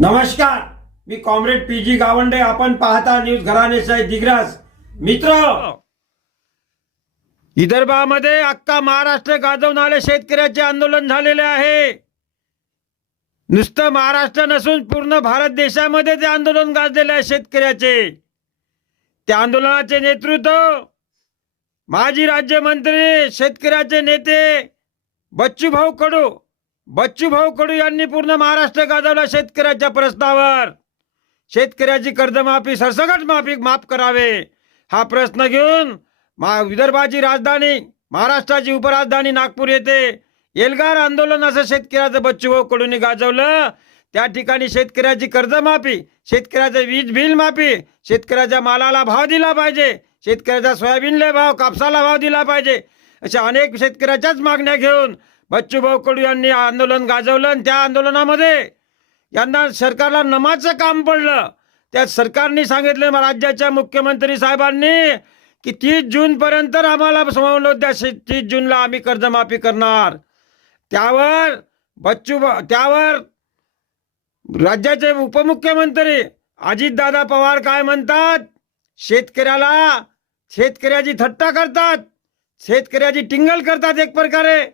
नमस्कार मी comrade P G Gawande. आपण पाहता न्यूज घराणेशाही दिग्रास. मित्र विदर्भामध्ये अख्खा महाराष्ट्र गाजवणारे शेतकऱ्याचे आंदोलन झालेले आहे. नुसतं महाराष्ट्र नसून पूर्ण भारत देशामध्ये ते आंदोलन गाजलेले आहे शेतकऱ्याचे. त्या आंदोलनाचे नेतृत्व माजी राज्यमंत्री शेतकऱ्याचे नेते बच्चूभाऊ कडू बच्चूभाऊ कडू यांनी पूर्ण महाराष्ट्र गाजवला शेतकऱ्याच्या प्रश्नावर. शेतकऱ्याची कर्जमाफी सरसकट माफी माफ करावे. हा प्रश्न घेऊन मा विदर्भाची राजधानी महाराष्ट्राची उपराजधानी नागपूर येथे एल्गार आंदोलन असं शेतकऱ्याचं बच्चूभाऊ कडून गाजवलं. त्या ठिकाणी शेतकऱ्याची कर्जमाफी शेतकऱ्याचं वीज बिल माफी शेतकऱ्याच्या मालाला भाव दिला पाहिजे शेतकऱ्याचा सोयाबीनला भाव कापसाला भाव दिला पाहिजे अशा अनेक शेतकऱ्याच्याच मागण्या घेऊन बच्चूभाऊ कडू यांनी आंदोलन गाजवलं आणि त्या आंदोलनामध्ये यांना सरकारला नमाचं काम पडलं. त्या सरकारने सांगितलं राज्याच्या मुख्यमंत्री साहेबांनी की तीस जूनपर्यंत आम्हाला समावलं त्या तीस जूनला आम्ही कर्जमाफी करणार. त्यावर बच्चू त्यावर राज्याचे उपमुख्यमंत्री अजितदादा पवार काय म्हणतात? शेतकऱ्याला शेतकऱ्याची थट्टा करतात शेतकऱ्याची टिंगल करतात एक प्रकारे.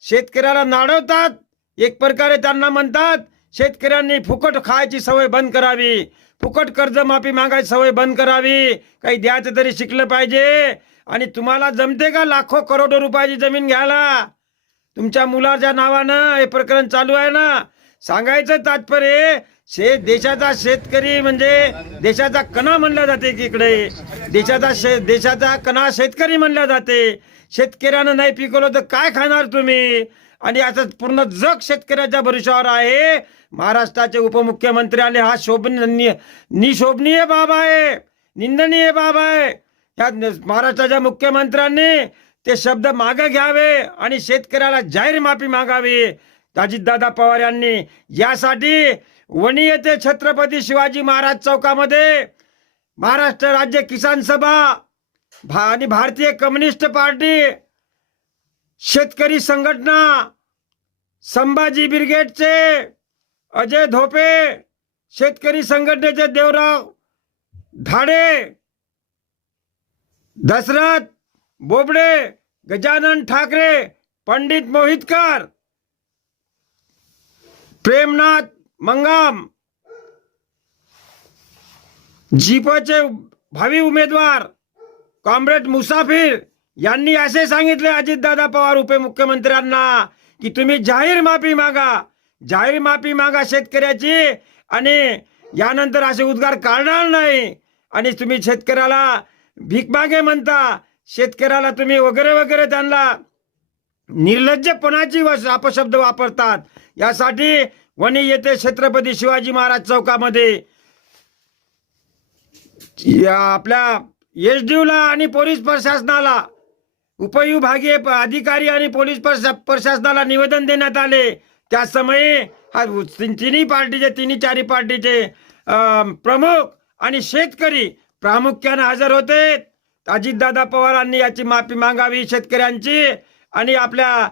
शेतकऱ्याला नाडवतात एक प्रकारे त्यांना म्हणतात शेतकऱ्यांनी फुकट खायची सवय बंद करावी. फुकट कर्जमाफी मागायची सवय बंद करावी. काही द्यायचं तरी शिकलं पाहिजे. आणि तुम्हाला जमते का लाखो करोडो रुपयाची जमीन घ्यायला? तुमच्या मुलाच्या नावानं हे प्रकरण चालू आहे ना? सांगायचं तात्पर्य शे देशाचा शेतकरी म्हणजे देशाचा कणा म्हणला जाते की इकडे. देशाचा शे देशाचा कणा शेतकरी म्हणला जाते. शेतकऱ्यानं नाही पिकवलं तर काय खाणार तुम्ही? आणि आता पूर्ण जग शेतकऱ्याच्या भरोशावर आहे. महाराष्ट्राचे उपमुख्यमंत्री आले हा शोभनीय निशोभनीय बाब आहे. निंदनीय बाब आहे. या महाराष्ट्राच्या मुख्यमंत्र्यांनी ते शब्द मागे घ्यावे आणि शेतकऱ्याला जाहीर माफी मागावी. अजितदादा पवार यांनी यासाठी वणी येथे छत्रपती शिवाजी महाराज चौकामध्ये महाराष्ट्र राज्य किसान सभा भा आणि भारतीय कम्युनिस्ट पार्टी शेतकरी संघटना संभाजी ब्रिगेडचे अजय धोपे शेतकरी संघटनेचे देवराव धाडे दशरथ बोबडे गजानन ठाकरे पंडित मोहितकर प्रेमनाथ मंगाम। जीपचे भावी उमेदवार कॉम्रेड मुसाफिर यांनी असे सांगितले अजितदादा पवार उपमुख्यमंत्र्यांना की तुम्ही जाहीर माफी मागा. जाहीर माफी मागा शेतकऱ्याची आणि यानंतर असे उद्गार काढणार नाही. आणि तुम्ही शेतकऱ्याला भीक मागे म्हणता. शेतकऱ्याला तुम्ही वगैरे वगैरे त्यांना निर्लज्जपणाची अपशब्द वापरतात. यासाठी वणी येथे छत्रपती शिवाजी महाराज चौकामध्ये या आपल्या एस डीला आणि पोलीस प्रशासनाला उपविभागीय अधिकारी आणि पोलीस प्रशा प्रशासनाला निवेदन देण्यात आले. त्या समये हा तिन्ही पार्टीचे तिन्ही चारी पार्टीचे प्रमुख आणि शेतकरी प्रामुख्याने हजर होते. अजितदादा पवारांनी याची माफी मागावी शेतकऱ्यांची आणि आपल्या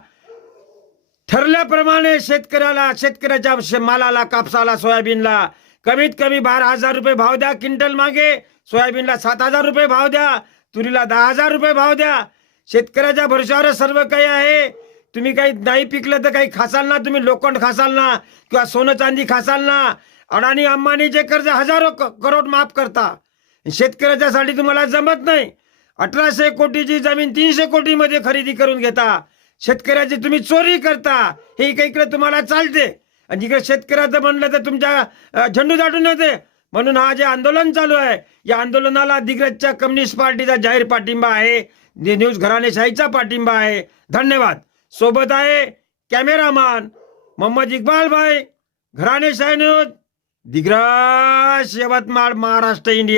ठरल्याप्रमाणे शेतकऱ्याला शेतकऱ्याच्या मालाला कापसाला सोयाबीनला कमीत कमी बारा हजार रुपये भाव द्या क्विंटल मागे. सोयाबीनला सात हजार रुपये भाव द्या तुरीला दहा हजार रुपये भाव द्या. शेतकऱ्याच्या भरोशावर सर्व काही आहे. तुम्ही काही नाही पिकलं तर काही खासाल ना तुम्ही लोखंड खासाल ना किंवा सोनं चांदी खासाल ना. अडाणी अंबानीचे कर्ज हजारो क- करोड माफ करता. शेतकऱ्याच्यासाठी तुम्हाला जमत नाही. अठराशे कोटीची जमीन तीनशे कोटीमध्ये खरेदी करून घेता. शेतकऱ्याची तुम्ही चोरी करता हे इकडे इकडे तुम्हाला चालते. आणि इकडे शेतकऱ्याचं म्हणलं तर तुमच्या झेंडू दाटून येते. म्हणून हा जे आंदोलन चालू आहे या आंदोलनाला दिग्रजच्या कम्युनिस्ट पार्टीचा जाहीर पाठिंबा आहे न्यूज घराणेशाहीचा पाठिंबा आहे. धन्यवाद. सोबत आहे कॅमेरामॅन मोहम्मद इक्बाल भाई घराणेशाही न्यूज दिग्रज यवतमाळ महाराष्ट्र इंडिया.